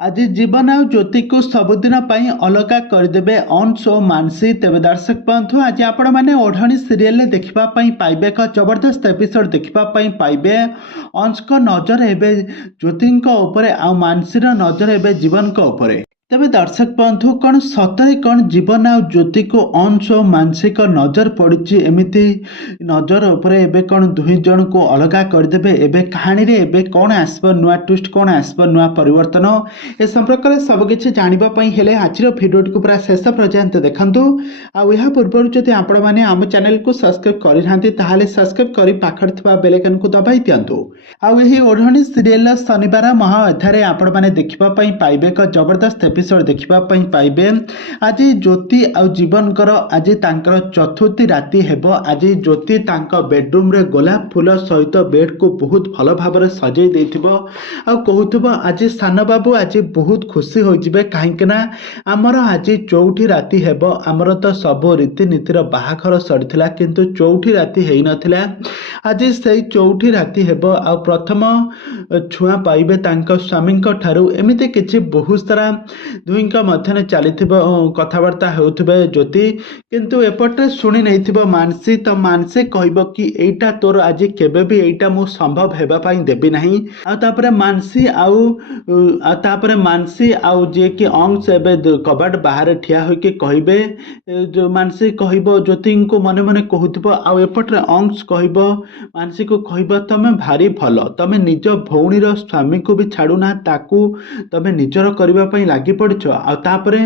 आज जीवन आउ ज्योति को सबुदिन अलग करदे अंश और मानसी। तेज दर्शक बंधु आज आपण मैंने ओढ़णी सीरियल देखापी पाइबे एक जबरदस्त एपिसोड देखापी पाइबे। अंश को नजर एवं ज्योति आ मानसी नजर एवं जीवन को उपरे। तेज दर्शक बंधु कौन सतरे कौन जीवन आ ज्योति को अंश और मानसिक नजर पड़ी एमती नजर उपर एवं कौन दुई जन को अलग करदे एवं कहानी रे एवं कौन आसब नुआ ट्विस्ट कौन आसब नुआ परिवर्तन ए संपर्क में सबकि जानापी आज भिडियो को पूरा शेष पर्यंत देखूँ। आ पूर्व जब आपण मैंने आम चैनल को सब्सक्राइब करना सब्सक्राइब कर पाखर बेलैकन को दबाई दिंतु। आई ओढ़णी सीरियल शनिवार महाअध्याय आपण मैंने देखापी पाइबे एक जबरदस्त एपिसोड देखापी पाइबे। आज ज्योति आ जीवन आज तांकर चतुर्थी राति हेब। आज ज्योति तांका बेडरूम रे गोलाप फूल सहित बेड को बहुत भल भाव सजई देथिबो आ कहूथबो आज सान बाबू आज बहुत खुशी हो जिवे कहीं आमर आज चौठी राति हेब। आमर तो सब रीतिनीतिर बाहाघर सरीथिला किंतु चौठी राति हेई नथिला। आज से चौठी राति हेब आ प्रथम छुआ पाइबे तांका स्वामी ठारू एमिति किछि बहुत सारा दुई मध्य चली कथबार्ता होउथिबे ज्योति किंतु एपटे शुणी नहीं मानसी। तो मानसी कहब कि एटा तोर आज केबे भी एटा मु संभव हेबा पई देबी नहीं। तापरे मानसी मानसी आउ जे कि अंश एबे कबाट बाहर ठिया होई के कहबे जो मानसी कहब ज्योति को मने मने कहूथिबो आउ एपटे अंश कहब मानसी को कहब तमे भारी भल तमे निज भौणीर स्वामी को भी छाड़ुना ताकू तमे निजर करबा पई लागी पड़छ। आउे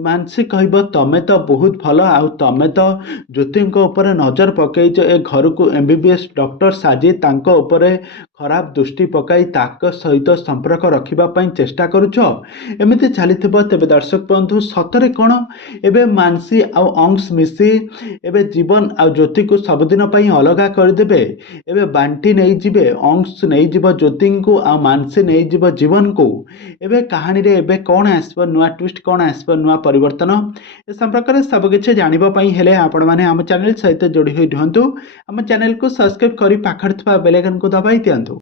मानसी कहब तमें तो बहुत भल आउ तमें तो ज्योति ऊपर नजर पकईच ए घर को एमबीबीएस डॉक्टर साजी तांको ऊपर खराब दृष्टि पकाई ताक सहित संपर्क रखा चेष्टा करुच एमती चली। तेज दर्शक बंधु सतरे कौन एवं मानसी आउ अंश मिसी एवं जीवन आ ज्योति को सबुदिन अलग करदे एवं बांटी नहीं जिबे अंश नहीं जीव ज्योति को आ मानसी नहीं जीव जीवन को एवं कहानी रे एवं कौन आसब नुआ ट्विस्ट कौन आसब नुआ परिवर्तन ए संपर्क में सबकि जानापी हेले आपण मैंने आम चैनल सहित जोड़ी हुई रुहतु। आम चैनल को सब्सक्राइब कर पाखर बेलैकन को दबाई दिंतु।